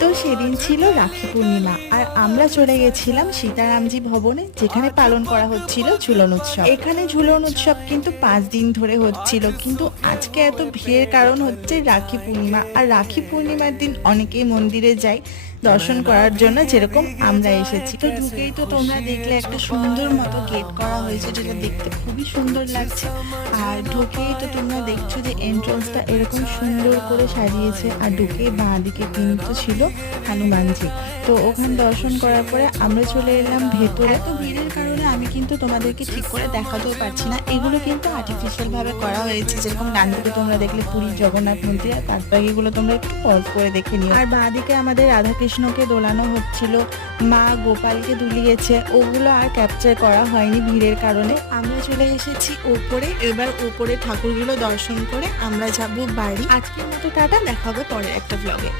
তো সেদিন ছিল রাখি পূর্ণিমা আর আমরা চলে গেছিলাম সীতারামজি ভবনে, যেখানে পালন করা হচ্ছিল ঝুলন উৎসব। এখানে ঝুলন উৎসব কিন্তু 5 দিন ধরে হচ্ছিল, কিন্তু আজকে এত ভিড়ের কারণ হচ্ছে রাখি পূর্ণিমা। আর রাখি পূর্ণিমার দিন অনেকেই মন্দিরে যায় দর্শন করার জন্য, যেরকম আমরা এসেছি। তো ঢুকেই তো তোমরা দেখলে একটা সুন্দর মতো গেট করা হয়েছে, যেটা দেখতে খুবই সুন্দর লাগছে। আর ঢুকেই তো তোমরা দেখছো যে এন্ট্রান্সটা এরকম সুন্দর করে সাজিয়েছে। আর ঢুকে বাঁ দিকে কিন্তু ছিল হনুমানজি। তো ওখানে দর্শন করার পরে আমরা চলে এলাম ভেতরে। এত ভিড়ের কারণে আমি কিন্তু তোমাদেরকে ঠিক করে দেখাতেও পারছি না, এগুলো কিন্তু আর্টিফিশিয়াল ভাবে করা হয়েছে। যেরকম ডান দিকে তোমরা দেখলে পুরী জগন্নাথ মন্দির, আর তার বাকিগুলো তোমরা একটু পজ করে দেখে নিও। আর বাঁ দিকে আমাদের রাধাকৃষ্ণকে দোলানো হচ্ছিল, মা গোপালকে দুলিয়েছে, ওগুলো আর ক্যাপচার করা হয়নি ভিড়ের কারণে। আমরা চলে এসেছি ওপরে, এবার ওপরে ঠাকুরগুলো দর্শন করে আমরা যাব বাড়ি। আজকের মতো টাটা, দেখা হবে পরের একটা ব্লগে।